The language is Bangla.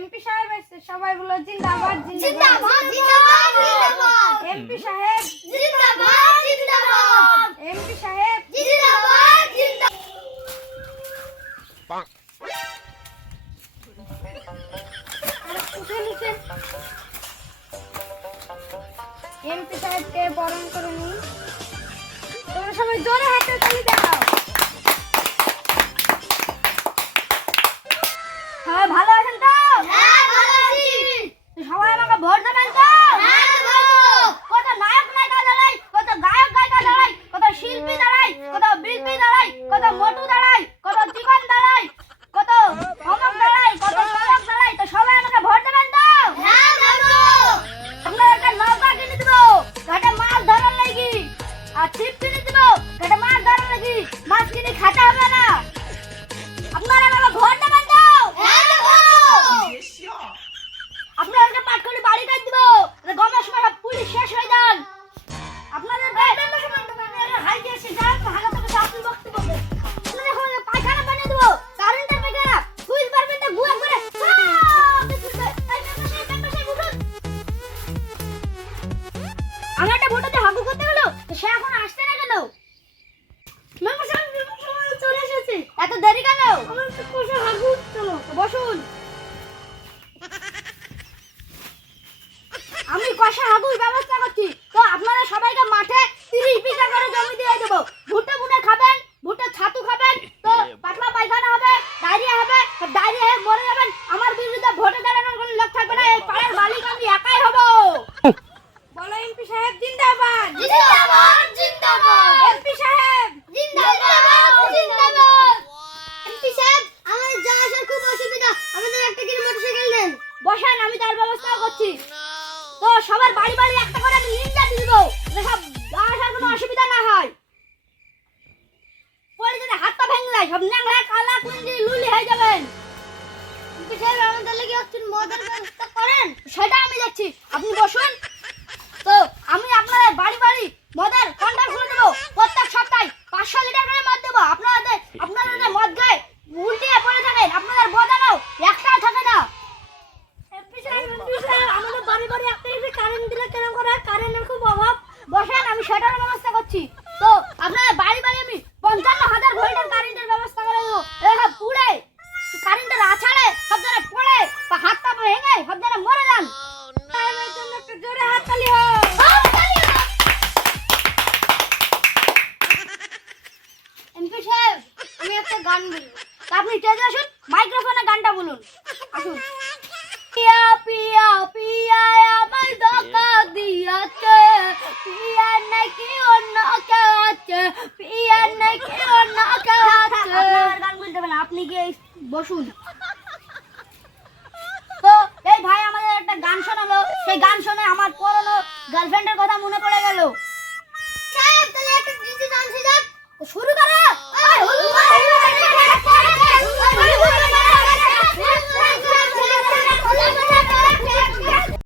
এমপি সাহেব এসে সবাই বলো জিন্দাবাদ জিন্দাবাদ জিন্দাবাদ জিন্দাবাদ এমপি সাহেব জিন্দাবাদ জিন্দাবাদ এমপি সাহেব জিন্দাবাদ জিন্দাবাদ এমপি সাহেবকে বরণ করে নিই। তোমরা সবাই জোরে হাতে তালি দেখাও। সবাই ভালো আছেন তো? হ্যাঁ ভালো আছি। সবাই আমাকে ভোট দেবেন তো? হ্যাঁ দেব। কত নায়ক নায়িকা দাঁড়াই, কত গায়ক গায়িকা দাঁড়াই, কত শিল্পী দাঁড়াই, কত শিল্পী দাঁড়াই, কত মোটু দাঁড়াই, কত চিকন দাঁড়াই, কত অমক দাঁড়াই, কত সড়ক দাঁড়াই, তো সবাই আমাকে ভোট দেবেন তো? হ্যাঁ দেব। আপনার একটা নৌকা কিনে দিব ঘাটে মাছ ধরার লাগি, আর ছিপ কিনে দিব ঘাটে মাছ ধরার লাগি, মাছ কিনে খেতে হবে না। আপনারা আমাকে ভোট দেবেন তো? হ্যাঁ দেব। আপনারা একটা পাট করে বাড়ি কাট দিব, গমের সময় সব পুলিশ শেষ হয়ে যান। আপনাদের গমের সময় হাই গেছে যান ভালো থেকে আপনি বক্তব্য দেন। আপনারা এখন পায়খানা বানিয়ে দিব, কারেন্টের পায়খানা সুইচ পারবেন না গুয়া করে আমার একটা ভোটাতে হাগু করতে গেল, তো সে এখন আসছে না কেন? মেম্বার সাহেব চলে এসেছে, এত দেরি কেন? আমার তো কোষে হাগু চলো বসুন। আমি কষা হাগুর ব্যবস্থা করছি, তো আপনারা সবাইকে মাঠে 30 বিঘা করে জমি দিয়ে দেবো। ভুট্টা বুনে খাবেন, ভুট্টা ছাতু খাবেন, তো পাতলা পায়খানা হবে, ডায়রিয়া হবে, ডায়রিয়া হয়ে মরে যাবেন। আমার বিরুদ্ধে ভোটে দাঁড়ানোর কোনো লোক থাকবে না, এই পাড়ার মালিক আমি একাই হব। বলো এমপি সাহেব জিন্দাবাদ জিন্দাবাদ জিন্দাবাদ এমপি সাহেব জিন্দাবাদ জিন্দাবাদ এমপি সাহেব আমাদের যা আসার খুব অসুবিধা, আমাদের একটা করে মোটরসাইকেল দেন। বসেন, আমি তার ব্যবস্থা করছি। তো সবার বাড়ি বাড়ি একটা করে আমি লিঙ্কা দিয়ে দেবো, সব আসার কোনো অসুবিধা না হয়। পরে যদি হাতটা ভেঙে যায় সব ন্যাংরা কালা কুঞ্জি লুলি হয়ে যাবেন। এমপি সাহেব আমাদের লাগি একটু মদের ব্যবস্থা করেন। সেটা আমি দেখছি, আপনি বসুন। তো আমি আপনাদের বাড়ি বাড়ি মদের কাউন্টার খুলে দেবো, প্রত্যেক সপ্তাহে 500 লিটার করে মদ দেবো। আপনারা মদ গায়ে উল্টিয়ে পড়ে থাকেন, আপনাদের বদানো একটাও থাকে না। এমপি সাহেব আমাদের বাড়ি বাড়ি একটা করে কারেন্ট দিলে কেন করে? কারেন্টের খুব অভাব। বসেন, আমি সেটার ব্যবস্থা করছি। তো আপনাদের বাড়ি বাড়ি আমি 55,000 ভোল্টের কারেন্টের ব্যবস্থা করে দেবো। এরা পুড়ে কারেন্টের আছাড়ে সব জায়গায় পড়ে বা হাত পা ভেঙে সব জায়গায় মরে যান। সাহেবের জন্য একটু জোরে হাততালি হোক। এমপি সাহেব আমি একটা গান বলবো, তা আপনি স্টেজে আসুন, মাইক্রোফোনে গানটা বলুন। আসুন। পিয়া পিয়া পিয়া আমার ধোঁকা দিয়েছে, পিয়া নাকি অন্য কেউ আছে, পিয়া নাকি অন্য কেউ আছে। গান বলতে হবে না, আপনি গিয়ে বসুন। তো এই ভাই আমাদের একটা গান শোনালো, সেই গান শুনে আমার পুরনো গার্লফ্রেন্ডের কথা মনে পড়ে গেল।